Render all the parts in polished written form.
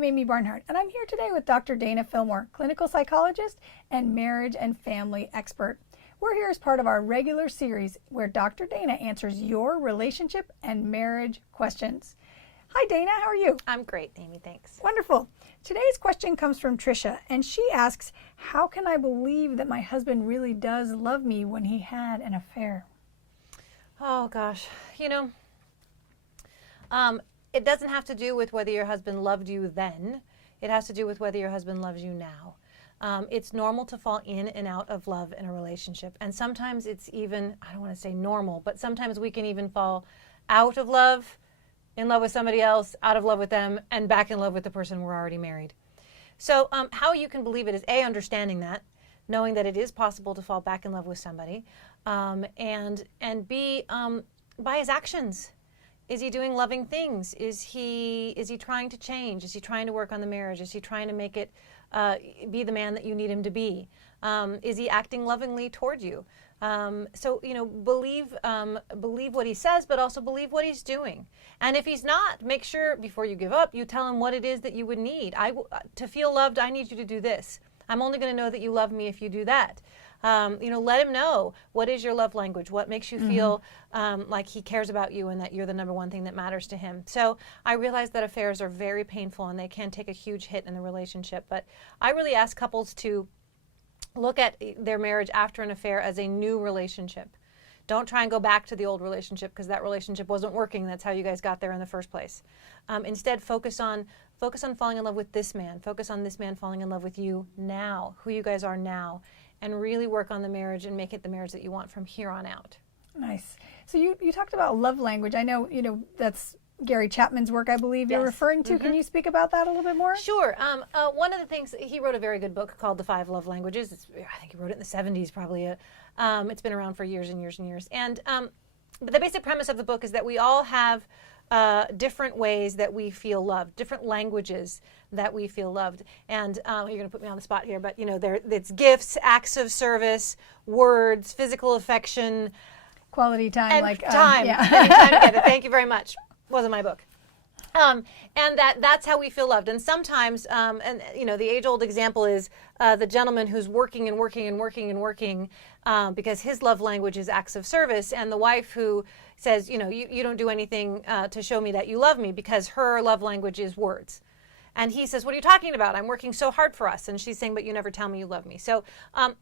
I'm Amy Barnhart, and I'm here today with Dr. Dana Fillmore, clinical psychologist and marriage and family expert. We're here as part of our regular series where Dr. Dana answers your relationship and marriage questions. Hi, Dana. How are you? I'm great, Amy. Thanks. Wonderful. Today's question comes from Tricia, and she asks, how can I believe that my husband really does love me when he had an affair? Oh, gosh. It doesn't have to do with whether your husband loved you then. It has to do with whether your husband loves you now. It's normal to fall in and out of love in a relationship. And sometimes it's even, I don't want to say normal, but sometimes we can even fall out of love, in love with somebody else, out of love with them, and back in love with the person we're already married. So how you can believe it is A, understanding that, knowing that it is possible to fall back in love with somebody, and B, by his actions. Is he doing loving things? Is he trying to change? Is he trying to work on the marriage? Is he trying to make it be the man that you need him to be? Is he acting lovingly toward you? So believe what he says, but also believe what he's doing. And if he's not, make sure before you give up, you tell him what it is that you would need. To feel loved, I need you to do this. I'm only going to know that you love me if you do that. Let him know what is your love language, what makes you feel like he cares about you and that you're the number one thing that matters to him. So I realize that affairs are very painful and they can take a huge hit in the relationship. But I really ask couples to look at their marriage after an affair as a new relationship. Don't try and go back to the old relationship because that relationship wasn't working. That's how you guys got there in the first place. Instead, focus on falling in love with this man. Focus on this man falling in love with you now, who you guys are now, and really work on the marriage and make it the marriage that you want from here on out. Nice. So you talked about love language. I know, that's Gary Chapman's work, I believe you're referring to. Can you speak about that a little bit more? Sure. One of the things, he wrote a very good book called The 5 Love Languages. I think he wrote it in the 70s probably. It's been around for years and years and years. And but the basic premise of the book is that we all have different ways that we feel loved, different languages that we feel loved. And you're going to put me on the spot here, but it's gifts, acts of service, words, physical affection, quality time, and like time, yeah. spending time together. Thank you very much. Wasn't my book. And that's how we feel loved. And sometimes, the age-old example is the gentleman who's working and working and working and working because his love language is acts of service, and the wife who says, you don't do anything to show me that you love me because her love language is words. And he says, what are you talking about? I'm working so hard for us. And she's saying, but you never tell me you love me. So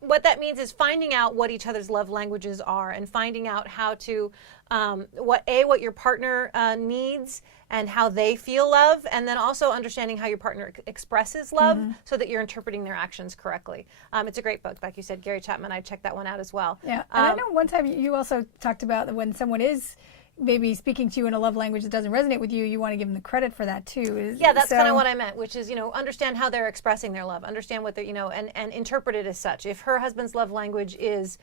what that means is finding out what each other's love languages are and finding out how to, what your partner needs and how they feel love, and then also understanding how your partner expresses love so that you're interpreting their actions correctly. It's a great book. Like you said, Gary Chapman, I checked that one out as well. Yeah, and I know one time you also talked about that when someone is maybe speaking to you in a love language that doesn't resonate with you, you want to give them the credit for that too. Yeah, that's kind of what I meant, which is, understand how they're expressing their love, understand what they're, and interpret it as such. If her husband's love language is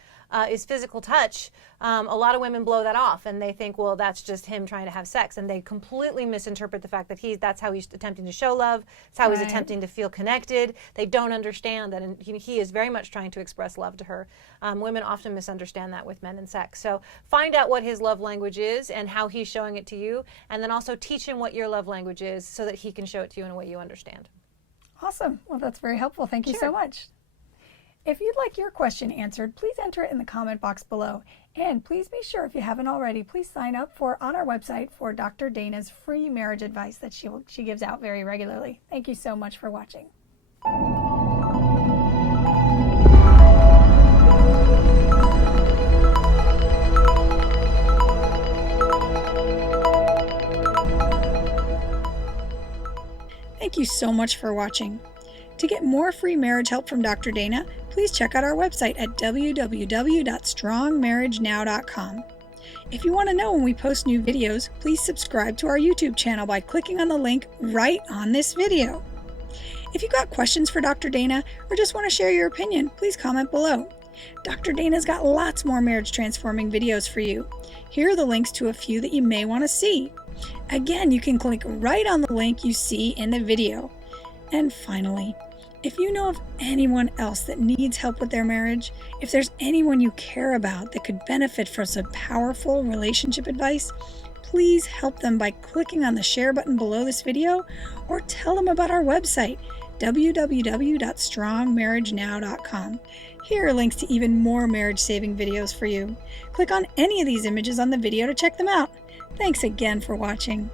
physical touch, a lot of women blow that off and they think, well, that's just him trying to have sex, and they completely misinterpret the fact that that's how he's attempting to show love, it's how he's attempting to feel connected. They don't understand that, and he is very much trying to express love to her. Women often misunderstand that with men and sex. So find out what his love language is and how he's showing it to you, and then also teach him what your love language is so that he can show it to you in a way you understand. Awesome. Well, that's very helpful. Thank you so much. If you'd like your question answered, please enter it in the comment box below. And please be sure, if you haven't already, please sign up on our website for Dr. Dana's free marriage advice that she gives out very regularly. Thank you so much for watching. Thank you so much for watching. To get more free marriage help from Dr. Dana, please check out our website at www.strongmarriagenow.com. If you want to know when we post new videos, please subscribe to our YouTube channel by clicking on the link right on this video. If you've got questions for Dr. Dana or just want to share your opinion, please comment below. Dr. Dana's got lots more marriage transforming videos for you. Here are the links to a few that you may want to see. Again, you can click right on the link you see in the video. And finally, if you know of anyone else that needs help with their marriage, if there's anyone you care about that could benefit from some powerful relationship advice, please help them by clicking on the share button below this video or tell them about our website, www.strongmarriagenow.com. Here are links to even more marriage-saving videos for you. Click on any of these images on the video to check them out. Thanks again for watching.